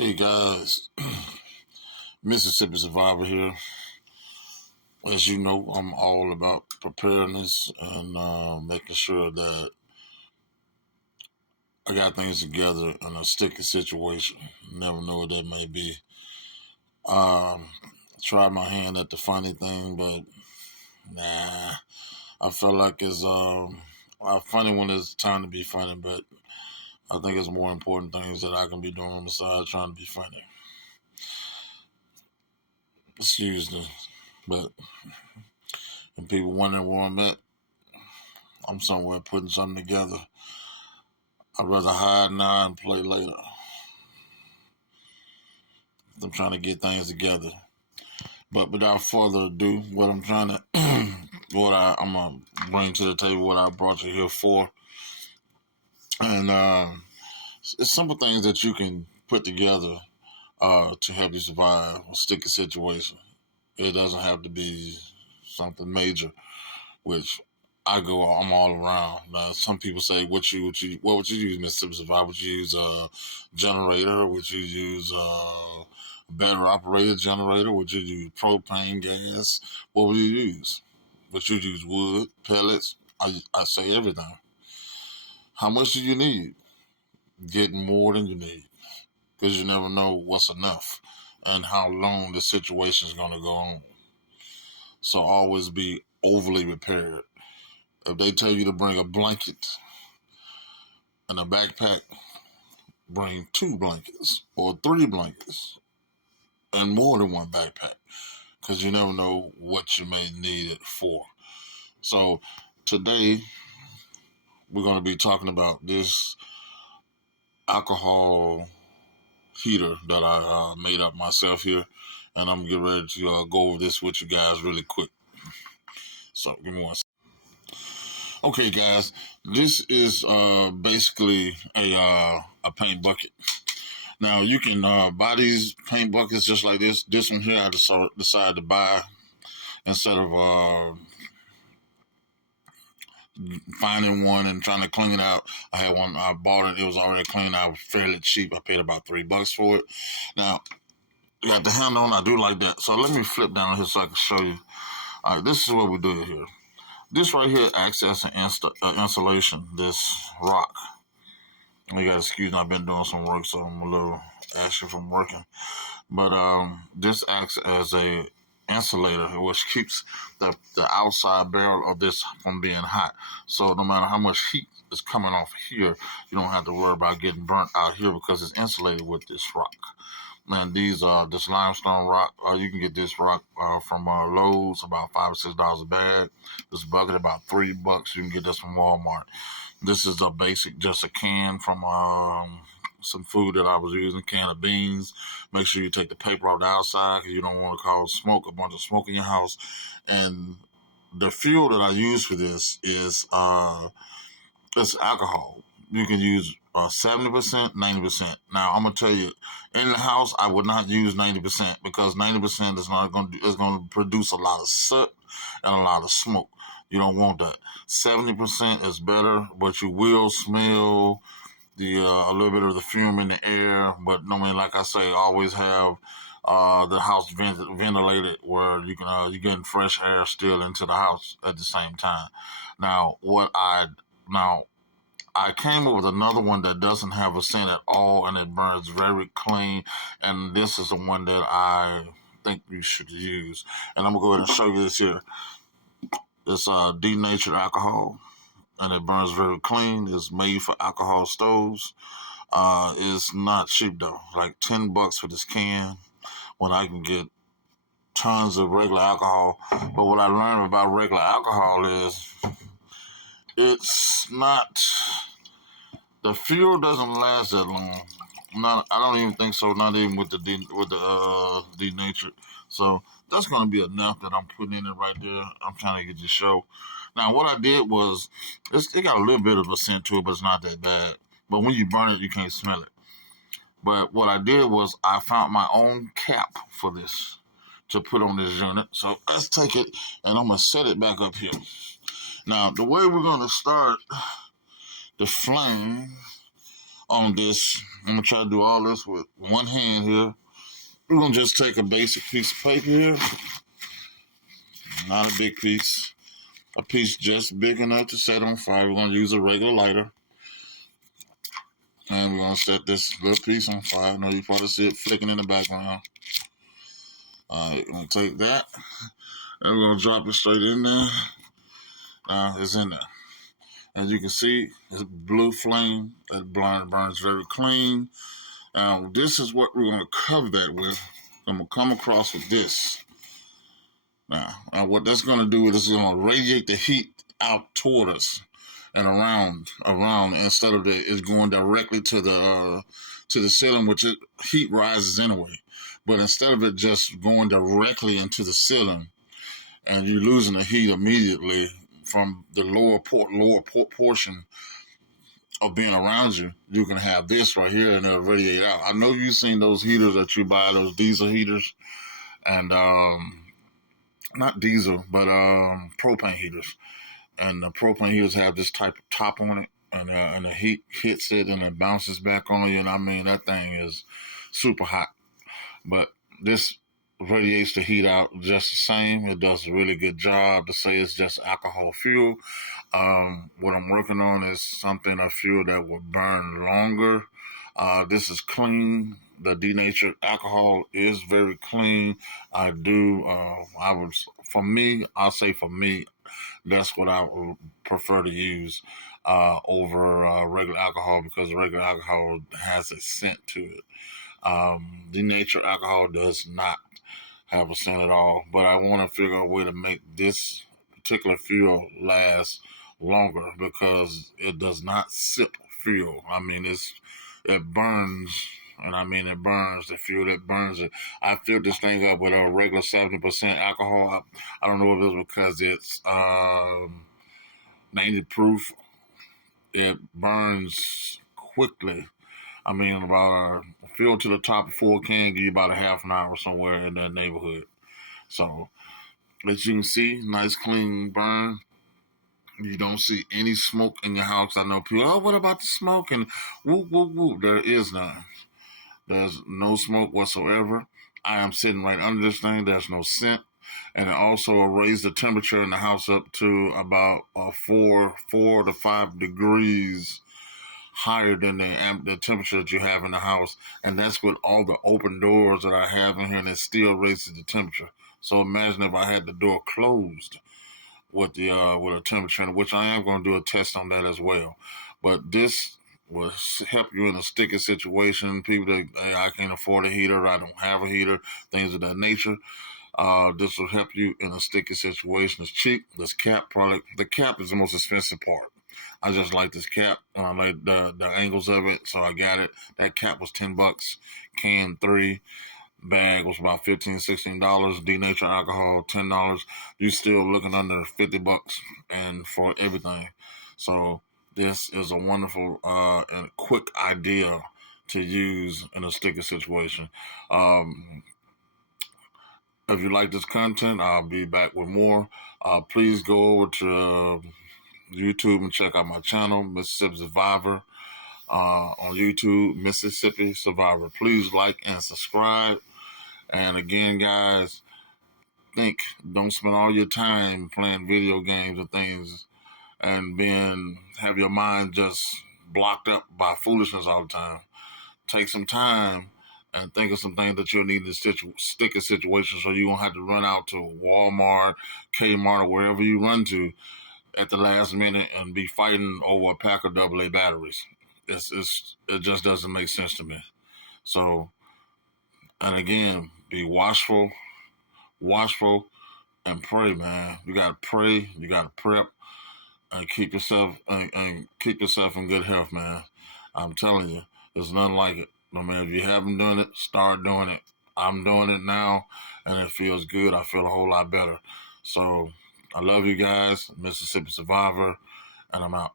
Hey guys, Mississippi Survivor here. As you know, I'm all about preparedness and making sure that I got things together in a sticky situation. Never know what that may be. Um, Tried my hand at the funny thing, but nah, I felt like it's funny when it's time to be funny, but I think it's more important things that I can be doing besides trying to be funny. Excuse me, but when people wondering where I'm at, I'm somewhere putting something together. I'd rather hide now and play later. I'm trying to get things together. But without further ado, what I'm trying to, I'm gonna bring to the table, what I brought you here for, and it's simple things that you can put together to help you survive a sticky situation. It doesn't have to be something major, which I'm all around. Now, some people say, what would you use, Mississippi Survivor? Would you use a generator? Would you use a better operated generator? Would you use propane gas? What would you use? Would you use wood, pellets? I say everything. How much do you need? Get more than you need, because you never know what's enough and how long the situation is going to go on. So always be overly prepared. If they tell you to bring a blanket and a backpack, bring 2 blankets or 3 blankets and more than one backpack, because you never know what you may need it for. So today we're going to be talking about this alcohol heater that I made up myself here, and I'm getting ready to go over this with you guys really quick. So give me one second. Okay, guys, this is basically a paint bucket. Now, you can buy these paint buckets just like this. This one here I decided to buy instead of finding one and trying to clean it out. I had one, I bought it. It was already cleaned out, fairly cheap. I paid about $3 for it. Now, you got the handle on. I do like that. So let me flip down here so I can show you. All right, this is what we do here. This right here acts as an insulation, this rock. You got to excuse me, I've been doing some work, so I'm a little ashy from working. But this acts as a insulator, which keeps the outside barrel of this from being hot. So no matter how much heat is coming off here, you don't have to worry about getting burnt out here because it's insulated with this rock. And this limestone rock, you can get this rock from Lowe's, about $5 or $6 a bag. This bucket about $3. You can get this from Walmart. This is a basic, just a can from some food that I was using, can of beans. Make sure you take the paper off the outside because you don't want to cause a bunch of smoke in your house. And the fuel that I use for this is it's alcohol. You can use 70%, 90%. Now I'm gonna tell you, in the house I would not use 90% because 90% is not going to produce a lot of soot and a lot of smoke. You don't want that. 70% is better, but you will smell the a little bit of the fume in the air. But no, man, like I say, always have the house ventilated where you can you're getting fresh air still into the house at the same time. Now, now I came up with another one that doesn't have a scent at all, and it burns very clean. And this is the one that I think you should use. And I'm gonna go ahead and show you this here. It's denatured alcohol, and it burns very clean. It's made for alcohol stoves. It's not cheap though, like $10 for this can, when I can get tons of regular alcohol. But what I learned about regular alcohol is it's not. The fuel doesn't last that long. I don't even think so. Not even with the denatured. So that's gonna be enough that I'm putting in it right there. I'm trying to get the show. Now what I did was, it got a little bit of a scent to it, but it's not that bad. But when you burn it, you can't smell it. But what I did was I found my own cap for this to put on this unit. So let's take it and I'm gonna set it back up here. Now the way we're gonna start the flame. on this. I'm gonna try to do all this with one hand here. We're gonna just take a basic piece of paper here, not a big piece, a piece just big enough to set on fire. We're gonna use a regular lighter, and we're gonna set this little piece on fire. I know you probably see it flicking in the background. All right, we're gonna take that, and we're gonna drop it straight in there. It's in there. As you can see, it's blue flame that burns very clean. This is what we're going to cover that with. I'm going to come across with this. Now, what that's going to do is it's going to radiate the heat out toward us and around, instead of it's going directly to the ceiling, which heat rises anyway. But instead of it just going directly into the ceiling, and you're losing the heat immediately from the lower portion of being around you, you can have this right here and it'll radiate out. I know you've seen those heaters that you buy, those diesel heaters, and not diesel, but propane heaters. And the propane heaters have this type of top on it, and the heat hits it and it bounces back on you. And I mean, that thing is super hot. But this radiates the heat out just the same. It does a really good job. To say it's just alcohol fuel. What I'm working on is something, a fuel that will burn longer. This is clean. The denatured alcohol is very clean. I'll say for me, that's what I would prefer to use over regular alcohol, because regular alcohol has a scent to it. Denatured alcohol does not have a scent at all, but I want to figure out a way to make this particular fuel last longer, because it does not sip fuel. I mean, it burns, and I mean it burns the fuel. It burns it. I filled this thing up with a regular 70% alcohol. I don't know if it's because it's 90 proof. It burns quickly. I mean, about fill to the top of full can, give you about a half an hour somewhere in that neighborhood. So, as you can see, nice clean burn. You don't see any smoke in your house. I know people, oh, what about the smoke? And whoop, whoop, whoop. There is none. There's no smoke whatsoever. I am sitting right under this thing. There's no scent. And it also raised the temperature in the house up to about 4 to 5 degrees higher than the temperature that you have in the house. And that's with all the open doors that I have in here, and it still raises the temperature. So imagine if I had the door closed with a temperature, which I am going to do a test on that as well. But this will help you in a sticky situation. People that, hey, I can't afford a heater, I don't have a heater, things of that nature. This will help you in a sticky situation. It's cheap. This cap product, the cap is the most expensive part. I just like this cap. I like the angles of it, so I got it. That cap was $10. Can 3 bag was about $15-$16. Denatured alcohol $10. You're still looking under $50, and for everything. So this is a wonderful and quick idea to use in a sticky situation. If you like this content, I'll be back with more. Please go over to YouTube and check out my channel, Mississippi Survivor. On YouTube, Mississippi Survivor. Please like and subscribe. And again, guys, don't spend all your time playing video games and things and have your mind just blocked up by foolishness all the time. Take some time and think of some things that you'll need to stick a situation, so you won't have to run out to Walmart, Kmart, or wherever you run to at the last minute and be fighting over a pack of AA batteries. It just doesn't make sense to me. So, and again, be watchful, and pray, man. You gotta pray, you gotta prep, and keep yourself in good health, man. I'm telling you, there's nothing like it. I mean, if you haven't done it, start doing it. I'm doing it now, and it feels good. I feel a whole lot better. So, I love you guys, Mississippi Survivor, and I'm out.